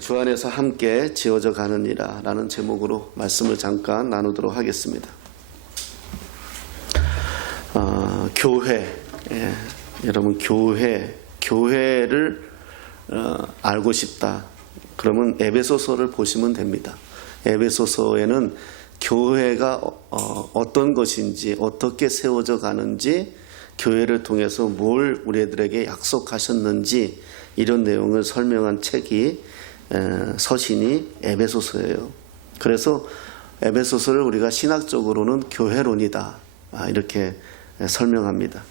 주 안에서 함께 지어져 가느니라 라는 제목으로 말씀을 잠깐 나누도록 하겠습니다. 교회, 여러분 교회를 알고 싶다. 그러면 에베소서를 보시면 됩니다. 에베소서에는 교회가 어떤 것인지, 어떻게 세워져 가는지, 교회를 통해서 뭘 우리들에게 약속하셨는지 이런 내용을 설명한 책이 서신이 에베소서예요. 그래서 에베소서를 우리가 신학적으로는 교회론이다 이렇게 설명합니다.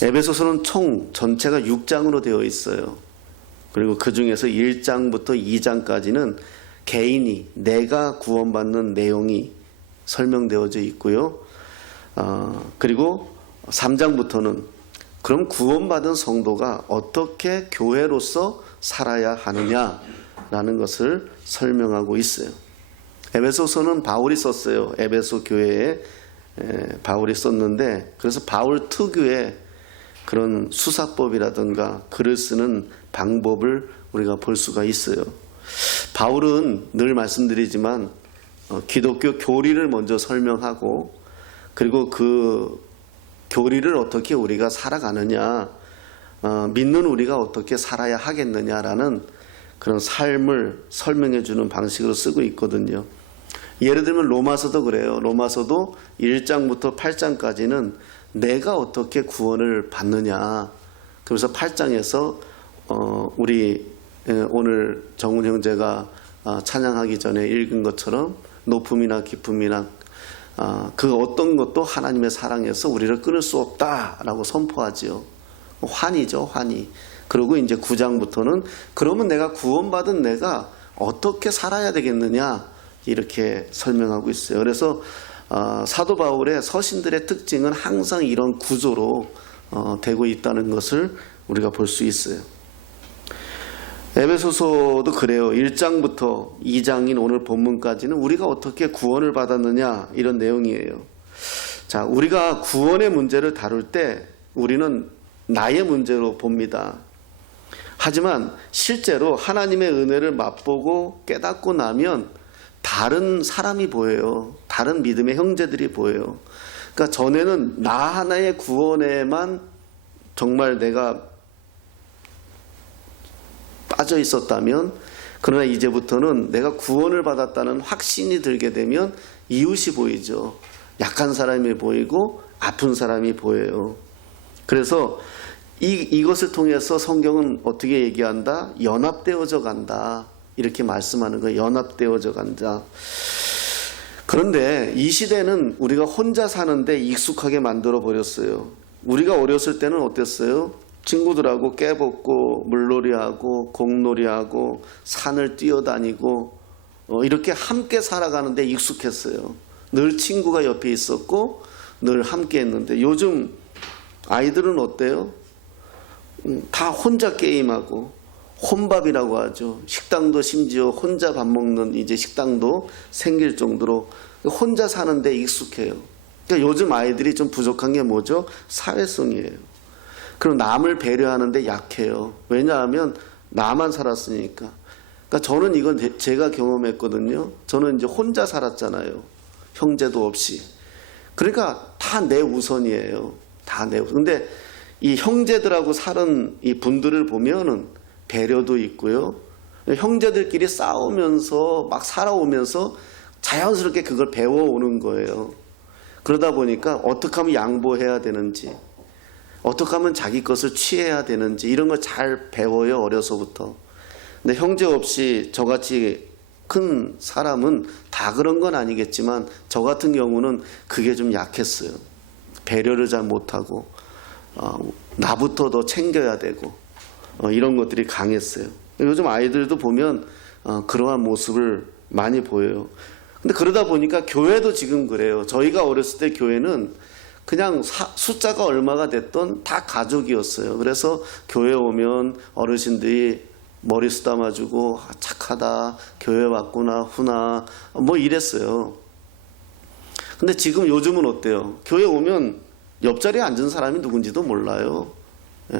에베소서는 총 전체가 6장으로 되어 있어요. 그리고 그 중에서 1장부터 2장까지는 개인이 내가 구원받는 내용이 설명되어져 있고요. 그리고 3장부터는 그럼 구원받은 성도가 어떻게 교회로서 살아야 하느냐라는 것을 설명하고 있어요. 에베소서는 바울이 썼어요. 에베소 교회에 바울이 썼는데, 그래서 바울 특유의 그런 수사법이라든가 글을 쓰는 방법을 우리가 볼 수가 있어요. 바울은 늘 말씀드리지만 기독교 교리를 먼저 설명하고, 그리고 그 교리를 어떻게 우리가 살아가느냐, 믿는 우리가 어떻게 살아야 하겠느냐라는 그런 삶을 설명해 주는 방식으로 쓰고 있거든요. 예를 들면 로마서도 그래요. 로마서도 1장부터 8장까지는 내가 어떻게 구원을 받느냐. 그래서 8장에서 우리 오늘 정훈 형제가 찬양하기 전에 읽은 것처럼 높음이나 깊음이나 그 어떤 것도 하나님의 사랑에서 우리를 끊을 수 없다라고 선포하지요. 환희죠, 환희. 그리고 이제 9장부터는 그러면 내가 구원받은 내가 어떻게 살아야 되겠느냐 이렇게 설명하고 있어요. 그래서 사도 바울의 서신들의 특징은 항상 이런 구조로 되고 있다는 것을 우리가 볼 수 있어요. 에베소서도 그래요. 1장부터 2장인 오늘 본문까지는 우리가 어떻게 구원을 받았느냐 이런 내용이에요. 자, 우리가 구원의 문제를 다룰 때 우리는 나의 문제로 봅니다. 하지만 실제로 하나님의 은혜를 맛보고 깨닫고 나면 다른 사람이 보여요. 다른 믿음의 형제들이 보여요. 그러니까 전에는 나 하나의 구원에만 정말 내가 빠져 있었다면, 그러나 이제부터는 내가 구원을 받았다는 확신이 들게 되면 이웃이 보이죠. 약한 사람이 보이고 아픈 사람이 보여요. 그래서 이것을 통해서 성경은 어떻게 얘기한다? 연합되어져 간다. 이렇게 말씀하는 거예요. 연합되어져 간다. 그런데 이 시대는 우리가 혼자 사는데 익숙하게 만들어 버렸어요. 우리가 어렸을 때는 어땠어요? 친구들하고 깨벗고 물놀이하고 공놀이하고 산을 뛰어다니고 이렇게 함께 살아가는데 익숙했어요. 늘 친구가 옆에 있었고 늘 함께 했는데 요즘 아이들은 어때요? 다 혼자 게임하고 혼밥이라고 하죠. 식당도 심지어 혼자 밥 먹는 이제 식당도 생길 정도로 혼자 사는데 익숙해요. 그러니까 요즘 아이들이 좀 부족한 게 뭐죠? 사회성이에요. 그럼 남을 배려하는데 약해요. 왜냐하면 나만 살았으니까. 그러니까 저는 이건 제가 경험했거든요. 저는 이제 혼자 살았잖아요. 형제도 없이. 그러니까 다 내 우선이에요. 다 내 우선. 근데 이 형제들하고 사는 이 분들을 보면은 배려도 있고요. 형제들끼리 싸우면서 막 살아오면서 자연스럽게 그걸 배워오는 거예요. 그러다 보니까 어떻게 하면 양보해야 되는지, 어떻게 하면 자기 것을 취해야 되는지 이런 걸 잘 배워요, 어려서부터. 근데 형제 없이 저같이 큰 사람은 다 그런 건 아니겠지만 저 같은 경우는 그게 좀 약했어요. 배려를 잘 못하고 나부터 더 챙겨야 되고 이런 것들이 강했어요. 요즘 아이들도 보면 그러한 모습을 많이 보여요. 근데 그러다 보니까 교회도 지금 그래요. 저희가 어렸을 때 교회는 그냥 숫자가 얼마가 됐던 다 가족이었어요. 그래서 교회 오면 어르신들이 머리 쓰다마주고 착하다, 교회 왔구나, 후나 뭐 이랬어요. 근데 지금 요즘은 어때요? 교회 오면 옆자리에 앉은 사람이 누군지도 몰라요.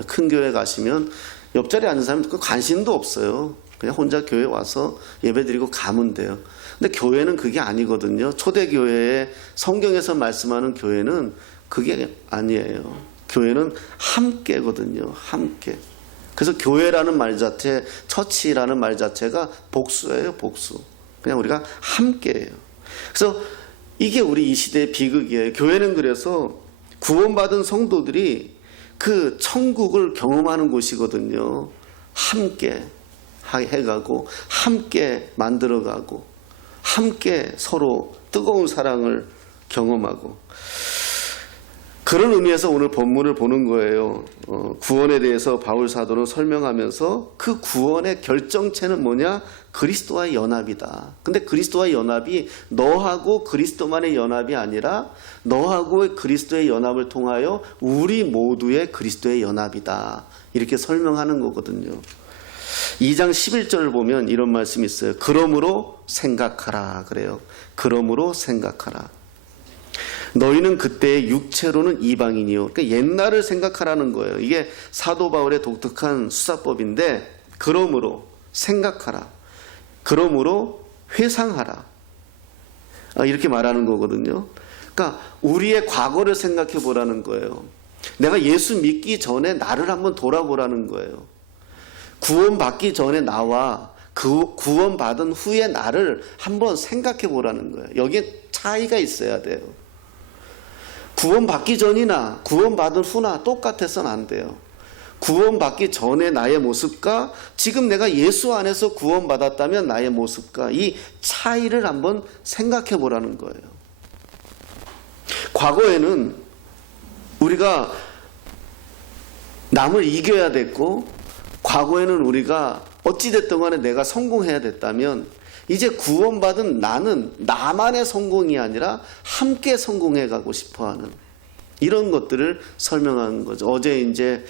큰 교회 가시면 옆자리에 앉은 사람이 관심도 없어요. 그냥 혼자 교회 와서 예배드리고 가면 돼요. 근데 교회는 그게 아니거든요. 초대교회에 성경에서 말씀하는 교회는 그게 아니에요. 교회는 함께거든요. 함께. 그래서 교회라는 말 자체, 처치라는 말 자체가 복수예요. 복수. 그냥 우리가 함께예요. 그래서 이게 우리 이 시대의 비극이에요. 교회는 그래서 구원받은 성도들이 그 천국을 경험하는 곳이거든요. 함께 해가고 함께 만들어가고 함께 서로 뜨거운 사랑을 경험하고, 그런 의미에서 오늘 본문을 보는 거예요. 구원에 대해서 바울 사도는 설명하면서 그 구원의 결정체는 뭐냐? 그리스도와의 연합이다. 근데 그리스도와의 연합이 너하고 그리스도만의 연합이 아니라 너하고 그리스도의 연합을 통하여 우리 모두의 그리스도의 연합이다. 이렇게 설명하는 거거든요. 2장 11절을 보면 이런 말씀이 있어요. 그러므로 생각하라 그래요. 그러므로 생각하라. 너희는 그때 육체로는 이방인이요. 그러니까 옛날을 생각하라는 거예요. 이게 사도 바울의 독특한 수사법인데, 그러므로 생각하라. 그러므로 회상하라. 이렇게 말하는 거거든요. 그러니까 우리의 과거를 생각해 보라는 거예요. 내가 예수 믿기 전에 나를 한번 돌아보라는 거예요. 구원받기 전에 나와 그 구원받은 후에 나를 한번 생각해 보라는 거예요. 여기에 차이가 있어야 돼요. 구원받기 전이나 구원받은 후나 똑같아서는 안 돼요. 구원받기 전에 나의 모습과 지금 내가 예수 안에서 구원받았다면 나의 모습과 이 차이를 한번 생각해 보라는 거예요. 과거에는 우리가 남을 이겨야 됐고, 과거에는 우리가 어찌됐든 간에 내가 성공해야 됐다면, 이제 구원받은 나는 나만의 성공이 아니라 함께 성공해 가고 싶어 하는 이런 것들을 설명하는 거죠. 어제 이제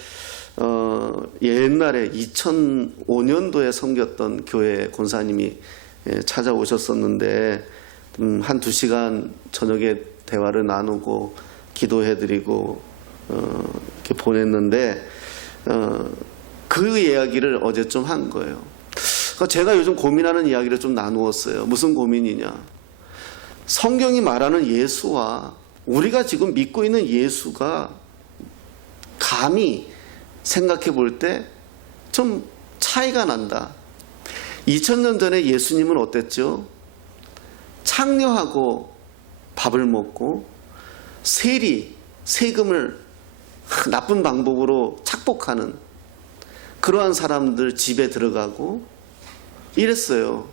옛날에 2005년도에 섬겼던 교회 권사님이 찾아오셨었는데, 한 2시간 저녁에 대화를 나누고 기도해드리고 이렇게 보냈는데, 그 이야기를 어제 좀 한 거예요. 제가 요즘 고민하는 이야기를 좀 나누었어요. 무슨 고민이냐? 성경이 말하는 예수와 우리가 지금 믿고 있는 예수가 감히 생각해 볼 때 좀 차이가 난다. 2000년 전에 예수님은 어땠죠? 창녀하고 밥을 먹고 세금을 나쁜 방법으로 착복하는 그러한 사람들 집에 들어가고 이랬어요.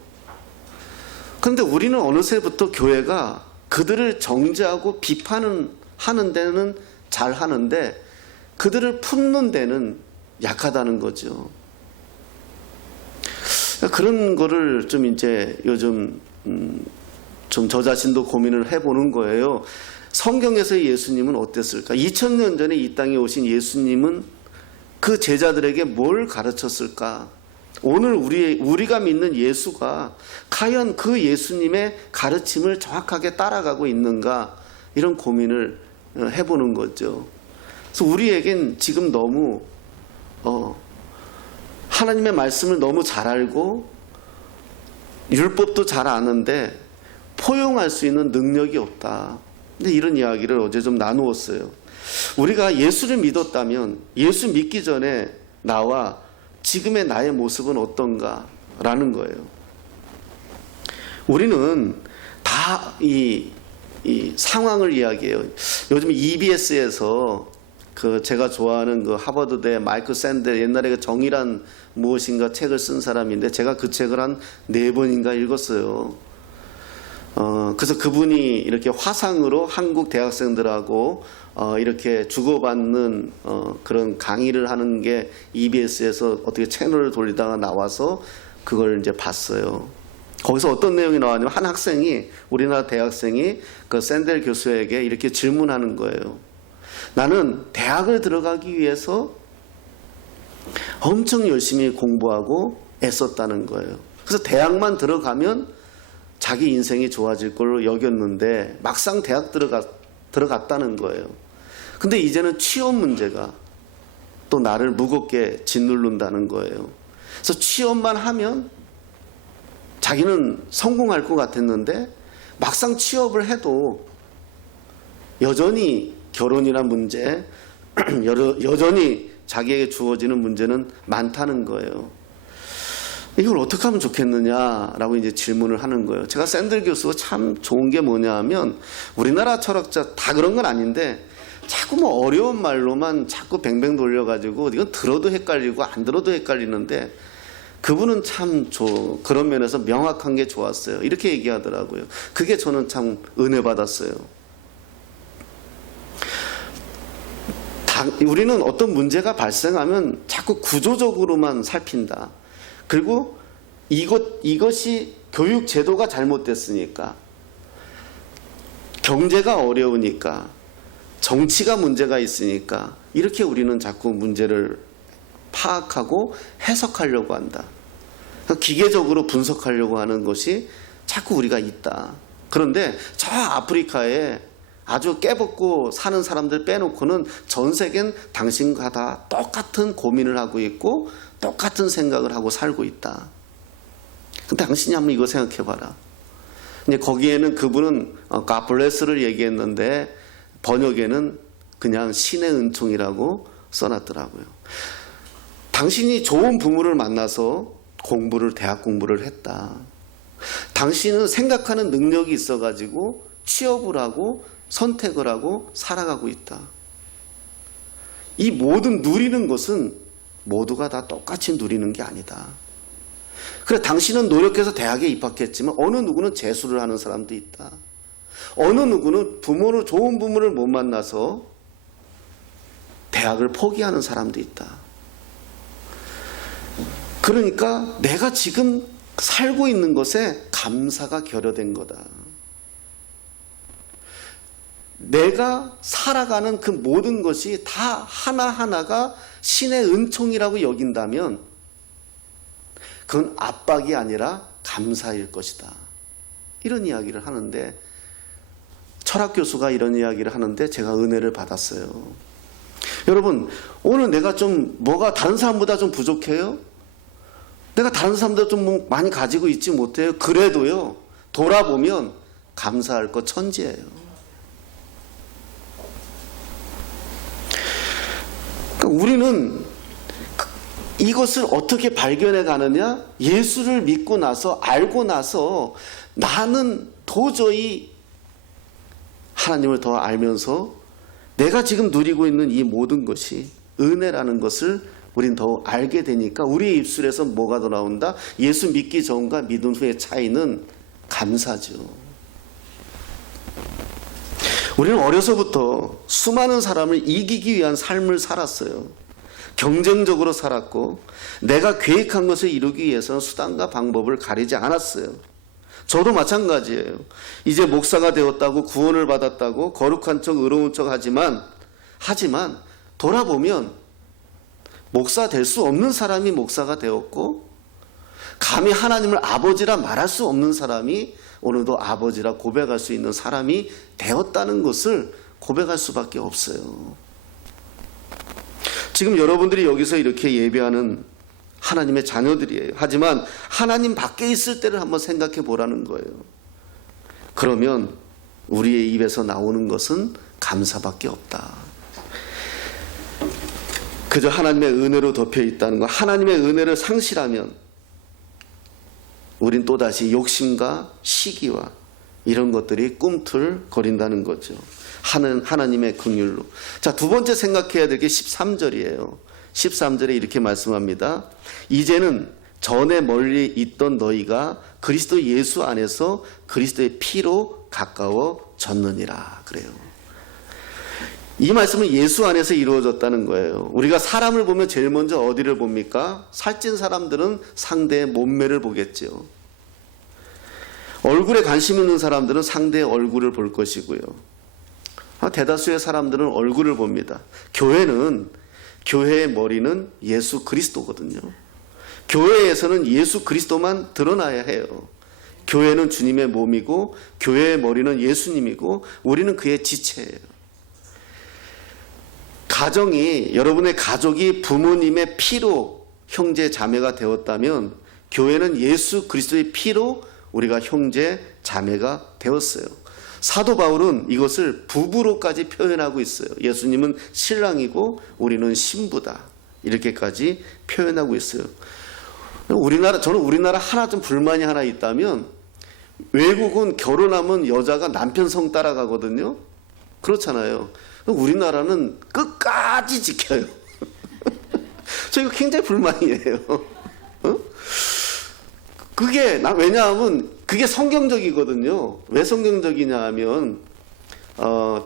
그런데 우리는 어느새부터 교회가 그들을 정죄하고 비판은 하는 데는 잘 하는데 그들을 품는 데는 약하다는 거죠. 그런 거를 좀 이제 요즘 좀 저 자신도 고민을 해보는 거예요. 성경에서의 예수님은 어땠을까? 2000년 전에 이 땅에 오신 예수님은 그 제자들에게 뭘 가르쳤을까? 오늘 우리가 믿는 예수가 과연 그 예수님의 가르침을 정확하게 따라가고 있는가? 이런 고민을 해보는 거죠. 그래서 우리에겐 지금 너무 하나님의 말씀을 너무 잘 알고 율법도 잘 아는데 포용할 수 있는 능력이 없다. 근데 이런 이야기를 어제 좀 나누었어요. 우리가 예수를 믿었다면 예수 믿기 전에 나와 지금의 나의 모습은 어떤가라는 거예요. 우리는 다 이 상황을 이야기해요. 요즘 EBS에서 제가 좋아하는 하버드대 마이클 샌델, 옛날에 정의란 무엇인가 책을 쓴 사람인데 제가 그 책을 한 4번인가 읽었어요. 그래서 그분이 이렇게 화상으로 한국 대학생들하고 이렇게 주고받는 그런 강의를 하는 게 EBS에서 어떻게 채널을 돌리다가 나와서 그걸 이제 봤어요. 거기서 어떤 내용이 나왔냐면 한 학생이, 우리나라 대학생이 그 샌델 교수에게 이렇게 질문하는 거예요. 나는 대학을 들어가기 위해서 엄청 열심히 공부하고 애썼다는 거예요. 그래서 대학만 들어가면 자기 인생이 좋아질 걸로 여겼는데 막상 대학 들어갔다는 거예요. 근데 이제는 취업 문제가 또 나를 무겁게 짓누른다는 거예요. 그래서 취업만 하면 자기는 성공할 것 같았는데 막상 취업을 해도 여전히 결혼이란 문제, 여전히 자기에게 주어지는 문제는 많다는 거예요. 이걸 어떻게 하면 좋겠느냐라고 이제 질문을 하는 거예요. 제가 샌들 교수가 참 좋은 게 뭐냐 하면 우리나라 철학자 다 그런 건 아닌데 자꾸 뭐 어려운 말로만 자꾸 뱅뱅 돌려가지고 이건 들어도 헷갈리고 안 들어도 헷갈리는데 그분은 참 그런 면에서 명확한 게 좋았어요. 이렇게 얘기하더라고요. 그게 저는 참 은혜 받았어요. 우리는 어떤 문제가 발생하면 자꾸 구조적으로만 살핀다. 그리고 이것이 교육 제도가 잘못됐으니까, 경제가 어려우니까, 정치가 문제가 있으니까 이렇게 우리는 자꾸 문제를 파악하고 해석하려고 한다. 기계적으로 분석하려고 하는 것이 자꾸 우리가 있다. 그런데 저 아프리카에 아주 깨벗고 사는 사람들 빼놓고는 전 세계는 당신과 다 똑같은 고민을 하고 있고 똑같은 생각을 하고 살고 있다. 근데 당신이 한번 이거 생각해봐라. 이제 거기에는 그분은 God bless를 얘기했는데 번역에는 그냥 신의 은총이라고 써놨더라고요. 당신이 좋은 부모를 만나서 대학 공부를 했다. 당신은 생각하는 능력이 있어가지고 취업을 하고 선택을 하고 살아가고 있다. 이 모든 누리는 것은 모두가 다 똑같이 누리는 게 아니다. 그래, 당신은 노력해서 대학에 입학했지만 어느 누구는 재수를 하는 사람도 있다. 어느 누구는 좋은 부모를 못 만나서 대학을 포기하는 사람도 있다. 그러니까 내가 지금 살고 있는 것에 감사가 결여된 거다. 내가 살아가는 그 모든 것이 다 하나하나가 신의 은총이라고 여긴다면 그건 압박이 아니라 감사일 것이다. 이런 이야기를 하는데, 철학 교수가 이런 이야기를 하는데 제가 은혜를 받았어요. 여러분, 오늘 내가 좀 뭐가 다른 사람보다 좀 부족해요? 내가 다른 사람보다 좀 많이 가지고 있지 못해요? 그래도요, 돌아보면 감사할 것 천지예요. 그러니까 우리는 이것을 어떻게 발견해 가느냐? 예수를 믿고 나서, 알고 나서 나는 도저히 하나님을 더 알면서 내가 지금 누리고 있는 이 모든 것이 은혜라는 것을 우린 더 알게 되니까 우리의 입술에서 뭐가 더 나온다? 예수 믿기 전과 믿음 후의 차이는 감사죠. 우리는 어려서부터 수많은 사람을 이기기 위한 삶을 살았어요. 경쟁적으로 살았고 내가 계획한 것을 이루기 위해서는 수단과 방법을 가리지 않았어요. 저도 마찬가지예요. 이제 목사가 되었다고 구원을 받았다고 거룩한 척 의로운 척 하지만 돌아보면 목사 될 수 없는 사람이 목사가 되었고 감히 하나님을 아버지라 말할 수 없는 사람이 오늘도 아버지라 고백할 수 있는 사람이 되었다는 것을 고백할 수밖에 없어요. 지금 여러분들이 여기서 이렇게 예배하는 하나님의 자녀들이에요. 하지만 하나님 밖에 있을 때를 한번 생각해 보라는 거예요. 그러면 우리의 입에서 나오는 것은 감사밖에 없다. 그저 하나님의 은혜로 덮여 있다는 것, 하나님의 은혜를 상실하면 우린 또다시 욕심과 시기와 이런 것들이 꿈틀거린다는 거죠. 하나님의 긍휼로. 자, 두 번째 생각해야 될 게 13절이에요. 13절에 이렇게 말씀합니다. 이제는 전에 멀리 있던 너희가 그리스도 예수 안에서 그리스도의 피로 가까워졌느니라 그래요. 이 말씀은 예수 안에서 이루어졌다는 거예요. 우리가 사람을 보면 제일 먼저 어디를 봅니까? 살찐 사람들은 상대의 몸매를 보겠죠. 얼굴에 관심 있는 사람들은 상대의 얼굴을 볼 것이고요. 대다수의 사람들은 얼굴을 봅니다. 교회의 머리는 예수 그리스도거든요. 교회에서는 예수 그리스도만 드러나야 해요. 교회는 주님의 몸이고 교회의 머리는 예수님이고 우리는 그의 지체예요. 여러분의 가족이 부모님의 피로 형제 자매가 되었다면 교회는 예수 그리스도의 피로 우리가 형제 자매가 되었어요. 사도 바울은 이것을 부부로까지 표현하고 있어요. 예수님은 신랑이고 우리는 신부다. 이렇게까지 표현하고 있어요. 저는 우리나라 하나 좀 불만이 하나 있다면, 외국은 결혼하면 여자가 남편 성 따라가거든요. 그렇잖아요. 우리나라는 끝까지 지켜요. 저 이거 굉장히 불만이에요. 왜냐하면 그게 성경적이거든요. 왜 성경적이냐 하면,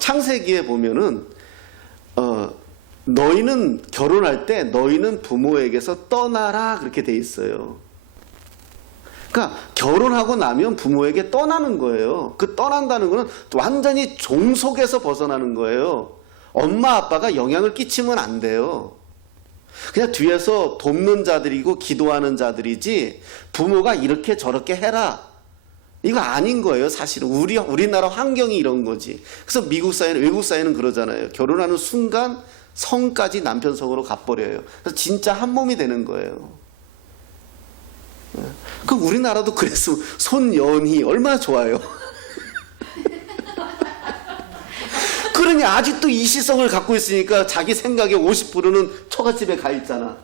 창세기에 보면은, 너희는 결혼할 때 너희는 부모에게서 떠나라 그렇게 돼 있어요. 그러니까 결혼하고 나면 부모에게 떠나는 거예요. 그 떠난다는 거는 완전히 종속에서 벗어나는 거예요. 엄마 아빠가 영향을 끼치면 안 돼요. 그냥 뒤에서 돕는 자들이고 기도하는 자들이지, 부모가 이렇게 저렇게 해라 이거 아닌 거예요. 사실은 우리나라 환경이 이런 거지. 그래서 미국 사회는, 외국 사회는 그러잖아요. 결혼하는 순간 성까지 남편 성으로 가버려요. 그래서 진짜 한 몸이 되는 거예요. 그럼 우리나라도 그랬으면 손연희 얼마나 좋아요. 그러니 아직도 이 시성을 갖고 있으니까 자기 생각의 50%는 처갓집에 가 있잖아.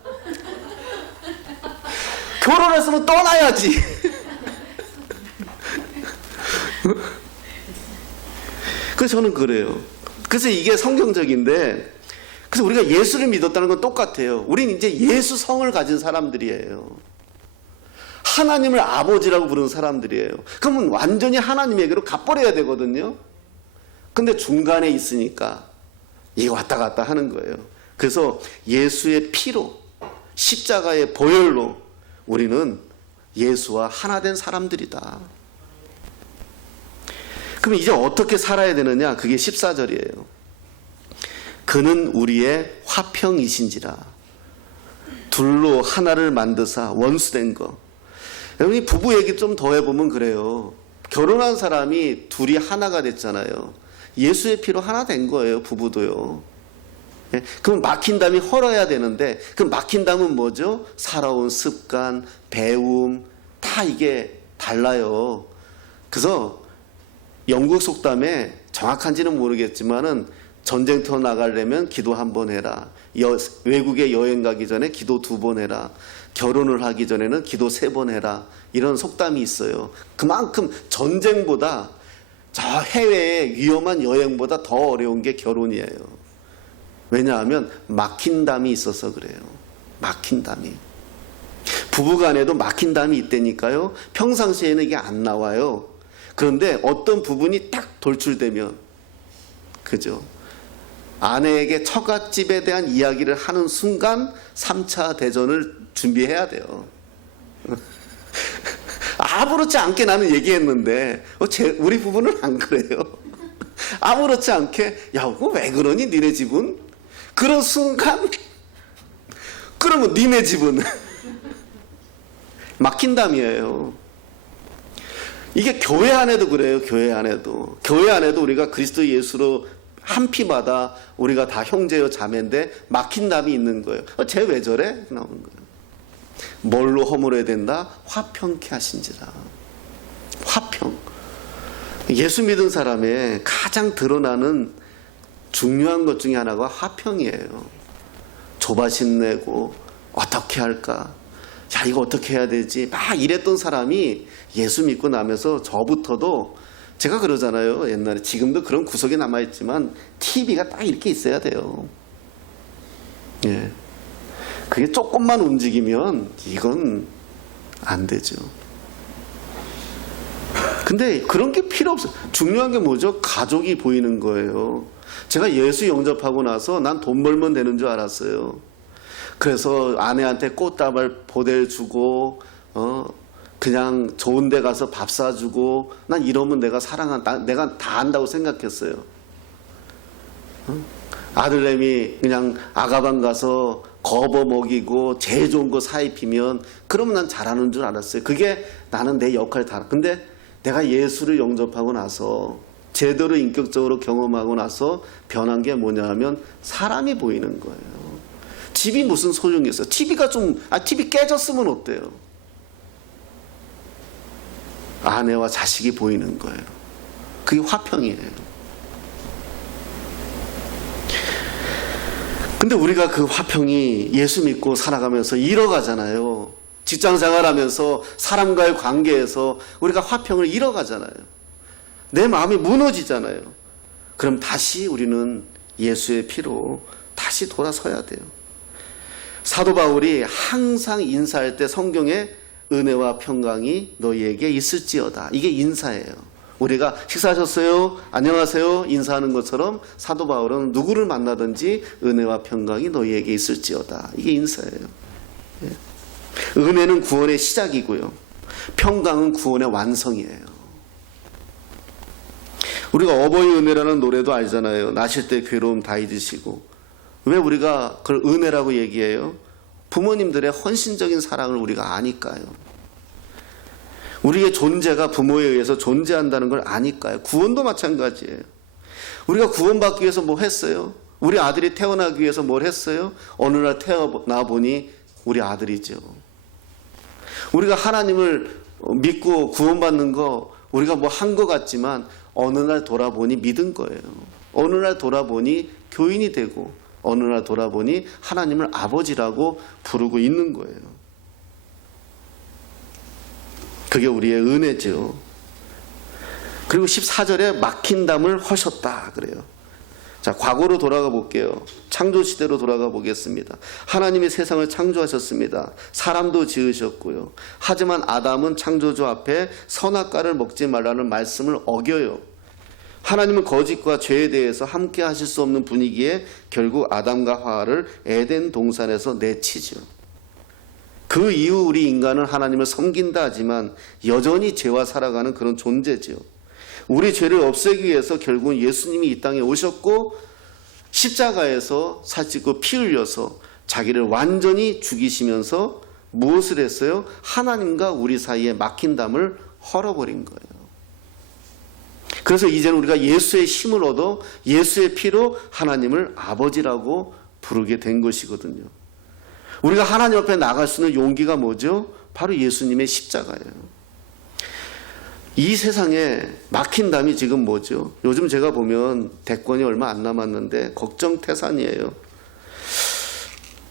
결혼했으면 떠나야지. 그래서 저는 그래요. 그래서 이게 성경적인데, 그래서 우리가 예수를 믿었다는 건 똑같아요. 우린 이제 예수 성을 가진 사람들이에요. 하나님을 아버지라고 부르는 사람들이에요. 그러면 완전히 하나님에게로 갚버려야 되거든요. 근데 중간에 있으니까 이게 왔다 갔다 하는 거예요. 그래서 예수의 피로, 십자가의 보혈로 우리는 예수와 하나 된 사람들이다. 그럼 이제 어떻게 살아야 되느냐? 그게 14절이에요. 그는 우리의 화평이신지라 둘로 하나를 만드사 원수된 거. 여러분이 부부 얘기 좀 더 해보면 그래요. 결혼한 사람이 둘이 하나가 됐잖아요. 예수의 피로 하나 된 거예요. 부부도요. 예? 그럼 막힌담이 헐어야 되는데, 그럼 막힌담은 뭐죠? 살아온 습관, 배움 다 이게 달라요. 그래서 영국 속담에, 정확한지는 모르겠지만은, 전쟁터 나가려면 기도 1번 해라. 외국에 여행 가기 전에 기도 2번 해라. 결혼을 하기 전에는 기도 3번 해라. 이런 속담이 있어요. 그만큼 전쟁보다, 저 해외의 위험한 여행보다 더 어려운 게 결혼이에요. 왜냐하면 막힌 담이 있어서 그래요. 막힌 담이. 부부간에도 막힌 담이 있다니까요. 평상시에는 이게 안 나와요. 그런데 어떤 부분이 딱 돌출되면, 그죠? 아내에게 처갓집에 대한 이야기를 하는 순간 3차 대전을 준비해야 돼요. 아무렇지 않게 나는 얘기했는데, 우리 부부는 안 그래요. 아무렇지 않게, 야, 그거 왜 그러니 니네 집은? 그런 순간, 그러면 니네 집은 막힌 담이에요. 이게 교회 안에도 그래요. 교회 안에도 우리가 그리스도 예수로 한 피마다 우리가 다 형제요 자매인데 막힌 담이 있는 거예요. 쟤 왜 저래? 나오는 거예요. 뭘로 허물어야 된다? 화평케 하신지라. 화평. 예수 믿은 사람의 가장 드러나는 중요한 것 중에 하나가 화평이에요. 조바심 내고 어떻게 할까? 야, 이거 어떻게 해야 되지? 막 이랬던 사람이 예수 믿고 나면서, 저부터도 제가 그러잖아요. 옛날에, 지금도 그런 구석이 남아있지만 TV가 딱 이렇게 있어야 돼요. 예. 그게 조금만 움직이면 이건 안 되죠. 근데 그런 게 필요 없어요. 중요한 게 뭐죠? 가족이 보이는 거예요. 제가 예수 영접하고 나서 난 돈 벌면 되는 줄 알았어요. 그래서 아내한테 꽃다발 보내주고, 그냥 좋은 데 가서 밥 사주고, 난 이러면 내가 내가 다 안다고 생각했어요. 아들내미 그냥 아가방 가서 거버 먹이고 제일 좋은 거 사입히면 그러면 난 잘하는 줄 알았어요. 그게 나는 내 역할이 다. 근데 내가 예수를 영접하고 나서 제대로 인격적으로 경험하고 나서 변한 게 뭐냐 하면 사람이 보이는 거예요. 집이 무슨 소용이 있어요? TV 깨졌으면 어때요? 아내와 자식이 보이는 거예요. 그게 화평이에요. 근데 우리가 그 화평이 예수 믿고 살아가면서 잃어가잖아요. 직장 생활하면서 사람과의 관계에서 우리가 화평을 잃어가잖아요. 내 마음이 무너지잖아요. 그럼 다시 우리는 예수의 피로 다시 돌아서야 돼요. 사도 바울이 항상 인사할 때 성경에 은혜와 평강이 너희에게 있을지어다. 이게 인사예요. 우리가 식사하셨어요? 안녕하세요? 인사하는 것처럼 사도 바울은 누구를 만나든지 은혜와 평강이 너희에게 있을지어다. 이게 인사예요. 예. 은혜는 구원의 시작이고요. 평강은 구원의 완성이에요. 우리가 어버이 은혜라는 노래도 알잖아요. 나실 때 괴로움 다 잊으시고. 왜 우리가 그걸 은혜라고 얘기해요? 부모님들의 헌신적인 사랑을 우리가 아니까요. 우리의 존재가 부모에 의해서 존재한다는 걸 아니까요. 구원도 마찬가지예요. 우리가 구원받기 위해서 뭐 했어요? 우리 아들이 태어나기 위해서 뭘 했어요? 어느 날 태어나 보니 우리 아들이죠. 우리가 하나님을 믿고 구원받는 거 우리가 뭐 한 것 같지만 어느 날 돌아보니 믿은 거예요. 어느 날 돌아보니 교인이 되고 어느 날 돌아보니 하나님을 아버지라고 부르고 있는 거예요. 그게 우리의 은혜죠. 그리고 14절에 막힌 담을 허셨다 그래요. 자, 과거로 돌아가 볼게요. 창조시대로 돌아가 보겠습니다. 하나님이 세상을 창조하셨습니다. 사람도 지으셨고요. 하지만 아담은 창조주 앞에 선악과를 먹지 말라는 말씀을 어겨요. 하나님은 거짓과 죄에 대해서 함께 하실 수 없는 분위기에 결국 아담과 하와를 에덴 동산에서 내치죠. 그 이후 우리 인간은 하나님을 섬긴다 하지만 여전히 죄와 살아가는 그런 존재죠. 우리 죄를 없애기 위해서 결국은 예수님이 이 땅에 오셨고 십자가에서 살찌고 피 흘려서 자기를 완전히 죽이시면서 무엇을 했어요? 하나님과 우리 사이에 막힌 담을 헐어버린 거예요. 그래서 이제는 우리가 예수의 힘을 얻어 예수의 피로 하나님을 아버지라고 부르게 된 것이거든요. 우리가 하나님 앞에 나갈 수 있는 용기가 뭐죠? 바로 예수님의 십자가예요. 이 세상에 막힌 담이 지금 뭐죠? 요즘 제가 보면 대권이 얼마 안 남았는데 걱정태산이에요.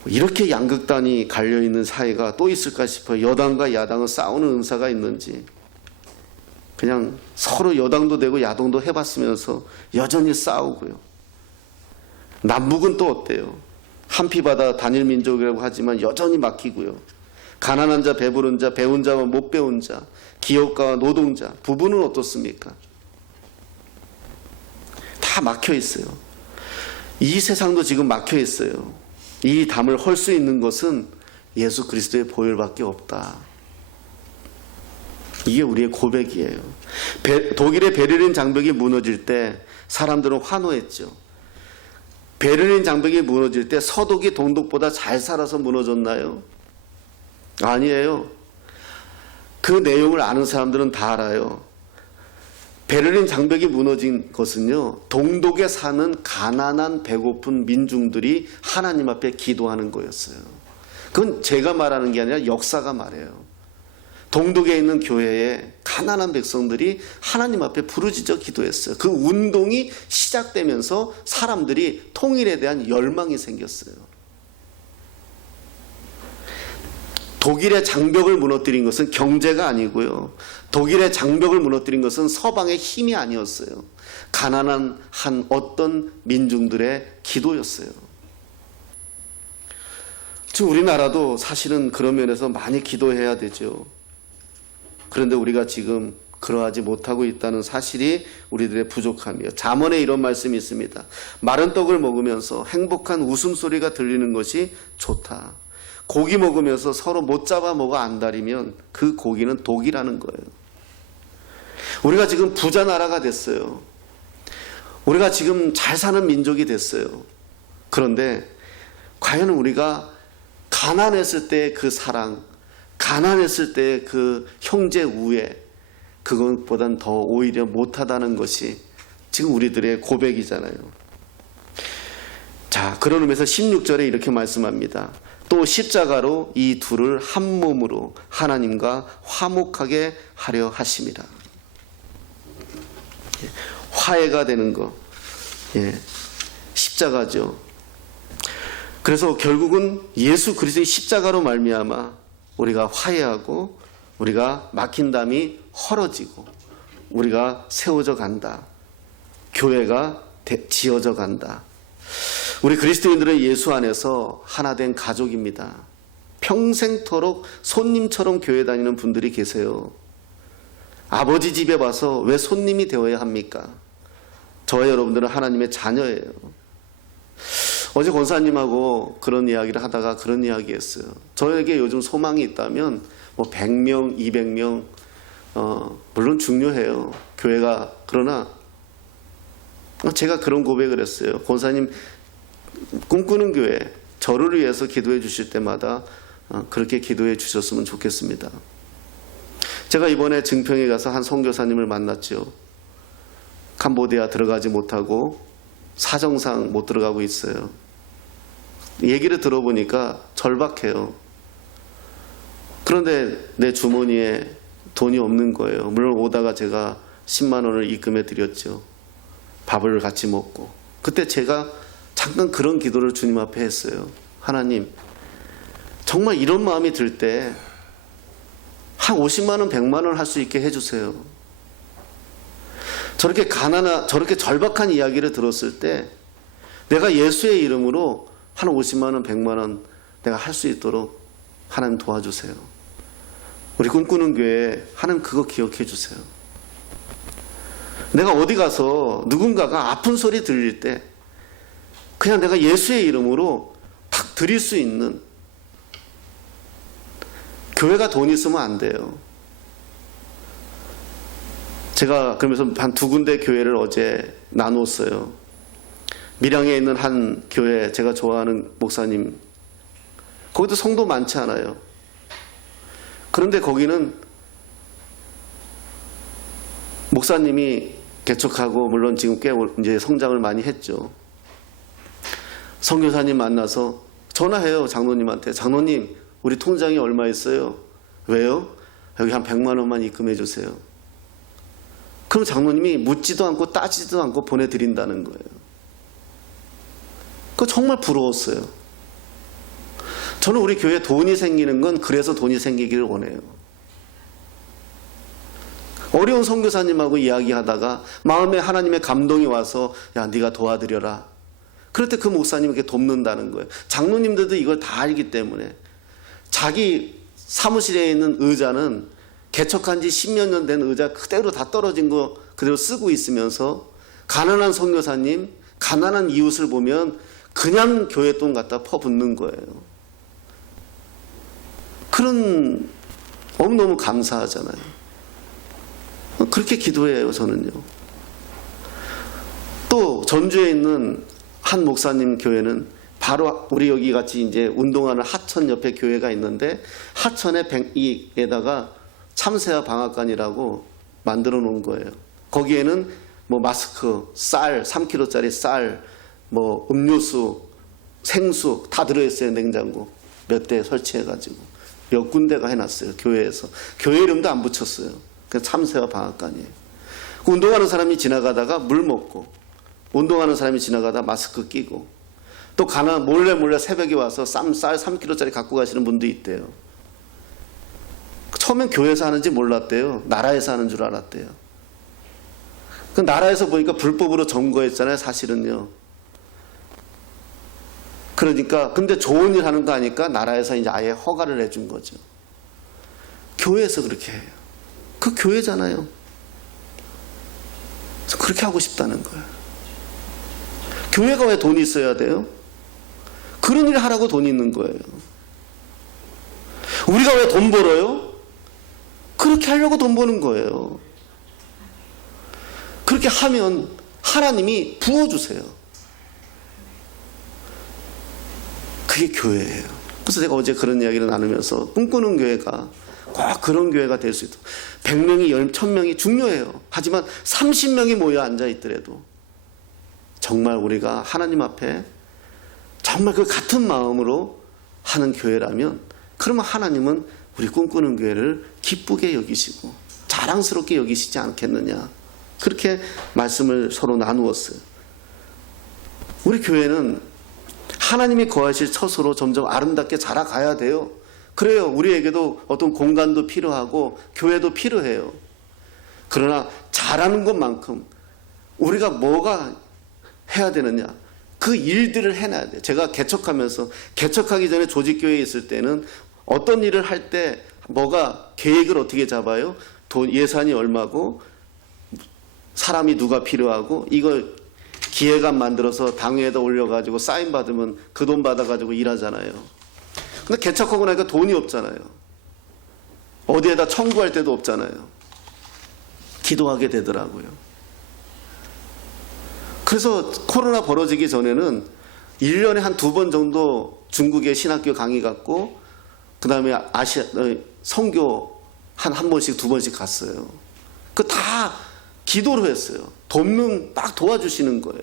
이렇게 양극단이 갈려있는 사회가 또 있을까 싶어요. 여당과 야당은 싸우는 은사가 있는지. 그냥 서로 여당도 되고 야당도 해봤으면서 여전히 싸우고요. 남북은 또 어때요? 한피바다 단일 민족이라고 하지만 여전히 막히고요. 가난한 자, 배부른 자, 배운 자와 못 배운 자, 기업가와 노동자, 부부는 어떻습니까? 다 막혀 있어요. 이 세상도 지금 막혀 있어요. 이 담을 헐 수 있는 것은 예수 그리스도의 보혈밖에 없다. 이게 우리의 고백이에요. 독일의 베를린 장벽이 무너질 때 사람들은 환호했죠. 베를린 장벽이 무너질 때 서독이 동독보다 잘 살아서 무너졌나요? 아니에요. 그 내용을 아는 사람들은 다 알아요. 베를린 장벽이 무너진 것은요, 동독에 사는 가난한 배고픈 민중들이 하나님 앞에 기도하는 거였어요. 그건 제가 말하는 게 아니라 역사가 말해요. 동독에 있는 교회에 가난한 백성들이 하나님 앞에 부르짖어 기도했어요. 그 운동이 시작되면서 사람들이 통일에 대한 열망이 생겼어요. 독일의 장벽을 무너뜨린 것은 경제가 아니고요. 독일의 장벽을 무너뜨린 것은 서방의 힘이 아니었어요. 가난한 한 어떤 민중들의 기도였어요. 즉 우리나라도 사실은 그런 면에서 많이 기도해야 되죠. 그런데 우리가 지금 그러하지 못하고 있다는 사실이 우리들의 부족함이에요. 잠언에 이런 말씀이 있습니다. 마른 떡을 먹으면서 행복한 웃음소리가 들리는 것이 좋다. 고기 먹으면서 서로 못 잡아 먹어 안달이면 그 고기는 독이라는 거예요. 우리가 지금 부자 나라가 됐어요. 우리가 지금 잘 사는 민족이 됐어요. 그런데 과연 우리가 가난했을 때 그 사랑, 가난했을 때 그 형제 우애, 그것보단 더 오히려 못하다는 것이 지금 우리들의 고백이잖아요. 자, 그런 의미에서 16절에 이렇게 말씀합니다. 또 십자가로 이 둘을 한 몸으로 하나님과 화목하게 하려 하심이라. 화해가 되는 거. 십자가죠. 그래서 결국은 예수 그리스도의 십자가로 말미암아 우리가 화해하고 우리가 막힌 담이 헐어지고 우리가 세워져 간다. 교회가 지어져 간다. 우리 그리스도인들은 예수 안에서 하나 된 가족입니다. 평생토록 손님처럼 교회 다니는 분들이 계세요. 아버지 집에 와서 왜 손님이 되어야 합니까? 저와 여러분들은 하나님의 자녀예요. 어제 권사님하고 그런 이야기를 하다가 그런 이야기 했어요. 저에게 요즘 소망이 있다면 뭐 100명, 200명 물론 중요해요. 교회가. 그러나 제가 그런 고백을 했어요. 권사님 꿈꾸는 교회 저를 위해서 기도해 주실 때마다 그렇게 기도해 주셨으면 좋겠습니다. 제가 이번에 증평에 가서 한 선교사님을 만났죠. 캄보디아 들어가지 못하고 사정상 못 들어가고 있어요. 얘기를 들어보니까 절박해요. 그런데 내 주머니에 돈이 없는 거예요. 물론 오다가 제가 10만 원을 입금해 드렸죠. 밥을 같이 먹고. 그때 제가 잠깐 그런 기도를 주님 앞에 했어요. 하나님, 정말 이런 마음이 들 때 한 50만 원, 100만 원 할 수 있게 해주세요. 저렇게 절박한 이야기를 들었을 때 내가 예수의 이름으로 한 50만 원, 100만 원 내가 할 수 있도록 하나님 도와주세요. 우리 꿈꾸는 교회 하나님 그거 기억해 주세요. 내가 어디 가서 누군가가 아픈 소리 들릴 때 그냥 내가 예수의 이름으로 탁 드릴 수 있는, 교회가 돈 있으면 안 돼요. 제가 그러면서 한 2군데 교회를 어제 나눴어요. 밀양에 있는 한 교회, 제가 좋아하는 목사님, 거기도 성도 많지 않아요. 그런데 거기는 목사님이 개척하고 물론 지금 꽤 이제 성장을 많이 했죠. 선교사님 만나서 전화해요. 장로님한테. 장로님, 우리 통장에 얼마 있어요? 왜요? 여기 한 100만 원만 입금해 주세요. 그럼 장로님이 묻지도 않고 따지지도 않고 보내드린다는 거예요. 그거 정말 부러웠어요. 저는 우리 교회에 돈이 생기는 건 그래서 돈이 생기기를 원해요. 어려운 선교사님하고 이야기하다가 마음에 하나님의 감동이 와서 야, 네가 도와드려라. 그럴 때 그 목사님 이렇게 돕는다는 거예요. 장로님들도 이걸 다 알기 때문에 자기 사무실에 있는 의자는 개척한 지 10몇 년 된 의자 그대로 다 떨어진 거 그대로 쓰고 있으면서 가난한 선교사님, 가난한 이웃을 보면 그냥 교회 돈 갖다 퍼붓는 거예요. 그런 너무너무 감사하잖아요. 그렇게 기도해요, 저는요. 또 전주에 있는 한 목사님 교회는 바로 우리 여기 같이 이제 운동하는 하천 옆에 교회가 있는데 하천에다가 참새와 방앗간이라고 만들어 놓은 거예요. 거기에는 뭐 마스크, 쌀, 3kg짜리 쌀, 뭐 음료수, 생수 다 들어있어요. 냉장고 몇 대 설치해가지고 몇 군데가 해놨어요. 교회에서. 교회 이름도 안 붙였어요. 그 참새와 방앗간이에요. 그 운동하는 사람이 지나가다가 물 먹고, 운동하는 사람이 지나가다 마스크 끼고, 또 몰래 새벽에 와서 쌀 3kg짜리 갖고 가시는 분도 있대요. 처음엔 교회에서 하는지 몰랐대요. 나라에서 하는 줄 알았대요. 그 나라에서 보니까 불법으로 점거했잖아요, 사실은요. 그러니까 근데 좋은 일 하는 거 아니까 나라에서 이제 아예 허가를 해준 거죠. 교회에서 그렇게 해요. 그 교회잖아요. 그래서 그렇게 하고 싶다는 거예요. 교회가 왜 돈이 있어야 돼요? 그런 일 하라고 돈이 있는 거예요. 우리가 왜 돈 벌어요? 그렇게 하려고 돈 버는 거예요. 그렇게 하면 하나님이 부어주세요. 그게 교회예요. 그래서 제가 어제 그런 이야기를 나누면서 꿈꾸는 교회가 꼭 그런 교회가 될 수 있도록 100명이 1000명이 중요해요. 하지만 30명이 모여 앉아 있더라도 정말 우리가 하나님 앞에 정말 그 같은 마음으로 하는 교회라면 그러면 하나님은 우리 꿈꾸는 교회를 기쁘게 여기시고 자랑스럽게 여기시지 않겠느냐. 그렇게 말씀을 서로 나누었어요. 우리 교회는 하나님이 거하실 처소로 점점 아름답게 자라가야 돼요. 그래요. 우리에게도 어떤 공간도 필요하고 교회도 필요해요. 그러나 잘하는 것만큼 우리가 뭐가 해야 되느냐, 그 일들을 해놔야 돼요. 제가 개척하면서, 개척하기 전에 조직교회에 있을 때는 어떤 일을 할 때 뭐가 계획을 어떻게 잡아요? 예산이 얼마고 사람이 누가 필요하고 이거 기획안 만들어서 당회에다 올려가지고 사인 받으면 그 돈 받아가지고 일하잖아요. 근데 개척하고 나니까 돈이 없잖아요. 어디에다 청구할 데도 없잖아요. 기도하게 되더라고요. 그래서 코로나 벌어지기 전에는 1년에 한 2번 정도 중국의 신학교 강의 갔고, 그 다음에 아시아 선교 한 번씩 2번씩 갔어요. 그 다 기도로 했어요. 돕는 딱 도와주시는 거예요.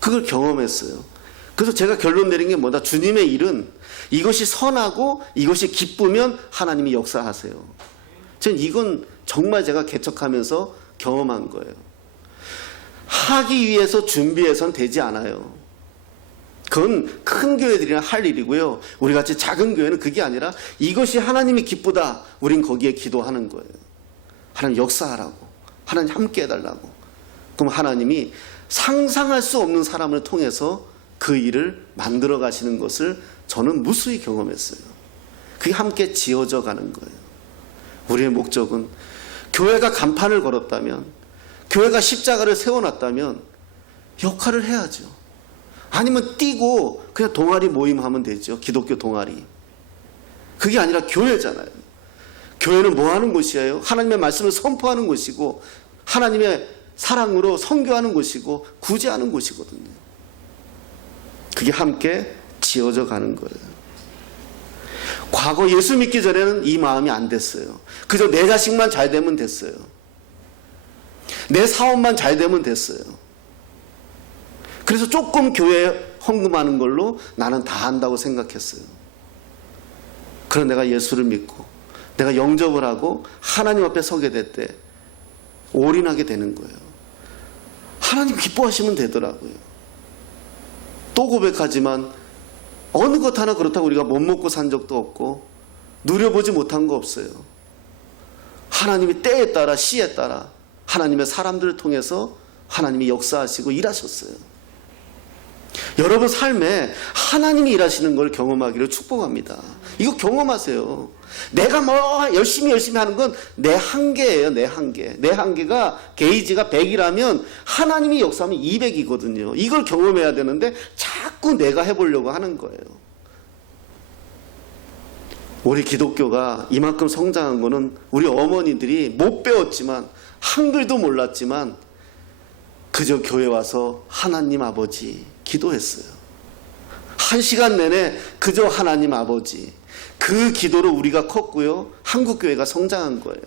그걸 경험했어요. 그래서 제가 결론 내린 게 뭐다? 주님의 일은 이것이 선하고 이것이 기쁘면 하나님이 역사하세요. 저는 이건 정말 제가 개척하면서 경험한 거예요. 하기 위해서 준비해서는 되지 않아요. 그건 큰 교회들이나 할 일이고요. 우리 같이 작은 교회는 그게 아니라 이것이 하나님이 기쁘다. 우린 거기에 기도하는 거예요. 하나님 역사하라고. 하나님 함께 해달라고. 그럼 하나님이 상상할 수 없는 사람을 통해서 그 일을 만들어 가시는 것을 저는 무수히 경험했어요. 그게 함께 지어져 가는 거예요. 우리의 목적은 교회가 간판을 걸었다면, 교회가 십자가를 세워놨다면 역할을 해야죠. 아니면 뛰고 그냥 동아리 모임하면 되죠. 기독교 동아리. 그게 아니라 교회잖아요. 교회는 뭐 하는 곳이에요? 하나님의 말씀을 선포하는 곳이고 하나님의 사랑으로 선교하는 곳이고 구제하는 곳이거든요. 그게 함께 지어져 가는 거예요. 과거 예수 믿기 전에는 이 마음이 안 됐어요. 그저 내 자식만 잘 되면 됐어요. 내 사업만 잘 되면 됐어요. 그래서 조금 교회에 헌금하는 걸로 나는 다 한다고 생각했어요. 그런데 내가 예수를 믿고 내가 영접을 하고 하나님 앞에 서게 될 때 올인하게 되는 거예요. 하나님 기뻐하시면 되더라고요. 또 고백하지만 어느 것 하나 그렇다고 우리가 못 먹고 산 적도 없고 누려보지 못한 거 없어요. 하나님이 때에 따라 시에 따라 하나님의 사람들을 통해서 하나님이 역사하시고 일하셨어요. 여러분 삶에 하나님이 일하시는 걸 경험하기를 축복합니다. 이거 경험하세요. 내가 뭐 열심히 하는 건 내 한계예요. 내 한계. 내 한계가 게이지가 100이라면 하나님이 역사하면 200이거든요. 이걸 경험해야 되는데 자꾸 내가 해보려고 하는 거예요. 우리 기독교가 이만큼 성장한 거는 우리 어머니들이 못 배웠지만 한글도 몰랐지만 그저 교회 와서 하나님 아버지 기도했어요. 1시간 내내 그저 하나님 아버지, 그 기도로 우리가 컸고요. 한국교회가 성장한 거예요.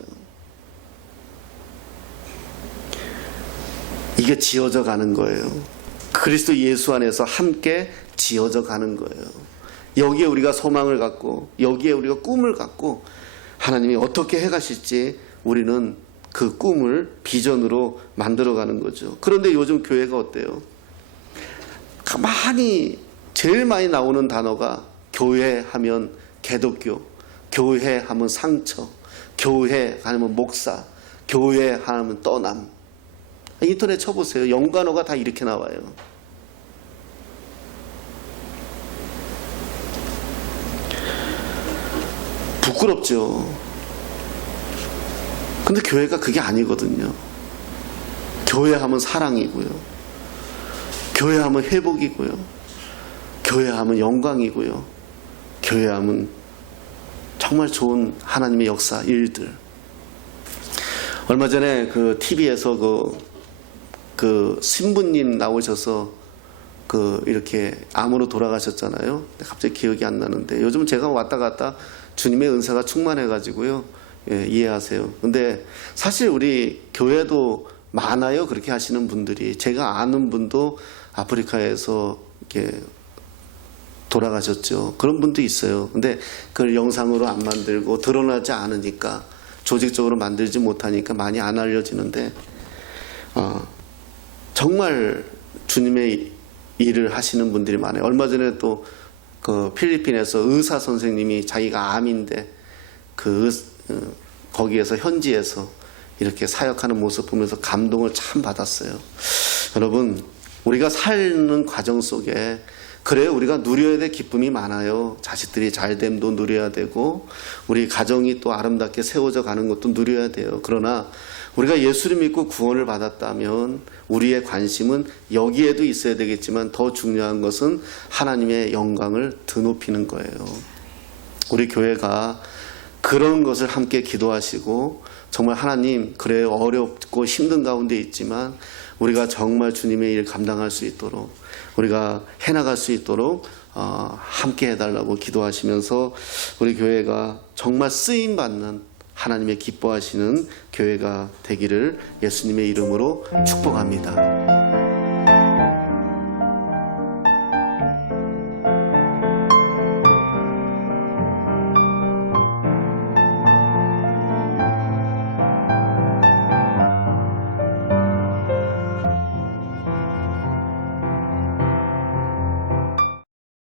이게 지어져 가는 거예요. 그리스도 예수 안에서 함께 지어져 가는 거예요. 여기에 우리가 소망을 갖고 여기에 우리가 꿈을 갖고 하나님이 어떻게 해가실지 우리는 그 꿈을 비전으로 만들어가는 거죠. 그런데 요즘 교회가 어때요? 제일 많이 나오는 단어가 교회 하면 기독교, 교회 하면 상처, 교회 하면 목사, 교회 하면 떠남. 인터넷 쳐보세요. 연관어가 다 이렇게 나와요. 부끄럽죠. 근데 교회가 그게 아니거든요. 교회 하면 사랑이고요. 교회 하면 회복이고요. 교회 하면 영광이고요. 교회 하면 정말 좋은 하나님의 역사, 일들. 얼마 전에 그 TV에서 그 신부님 나오셔서 이렇게 암으로 돌아가셨잖아요. 갑자기 기억이 안 나는데 요즘 제가 왔다 갔다 주님의 은사가 충만해가지고요. 예, 이해하세요. 근데 사실 우리 교회도 많아요. 그렇게 하시는 분들이. 제가 아는 분도 아프리카에서 이렇게 돌아가셨죠. 그런 분도 있어요. 근데 그걸 영상으로 안 만들고 드러나지 않으니까, 조직적으로 만들지 못하니까 많이 안 알려지는데, 정말 주님의 일을 하시는 분들이 많아요. 얼마 전에 또 그 필리핀에서 의사 선생님이 자기가 암인데 거기에서 현지에서 이렇게 사역하는 모습 보면서 감동을 참 받았어요. 여러분, 우리가 사는 과정 속에 그래요, 우리가 누려야 될 기쁨이 많아요. 자식들이 잘됨도 누려야 되고, 우리 가정이 또 아름답게 세워져 가는 것도 누려야 돼요. 그러나 우리가 예수를 믿고 구원을 받았다면 우리의 관심은 여기에도 있어야 되겠지만, 더 중요한 것은 하나님의 영광을 드높이는 거예요. 우리 교회가 그런 것을 함께 기도하시고, 정말 하나님, 그래 어렵고 힘든 가운데 있지만 우리가 정말 주님의 일 감당할 수 있도록, 우리가 해나갈 수 있도록 함께 해달라고 기도하시면서, 우리 교회가 정말 쓰임받는, 하나님의 기뻐하시는 교회가 되기를 예수님의 이름으로 축복합니다.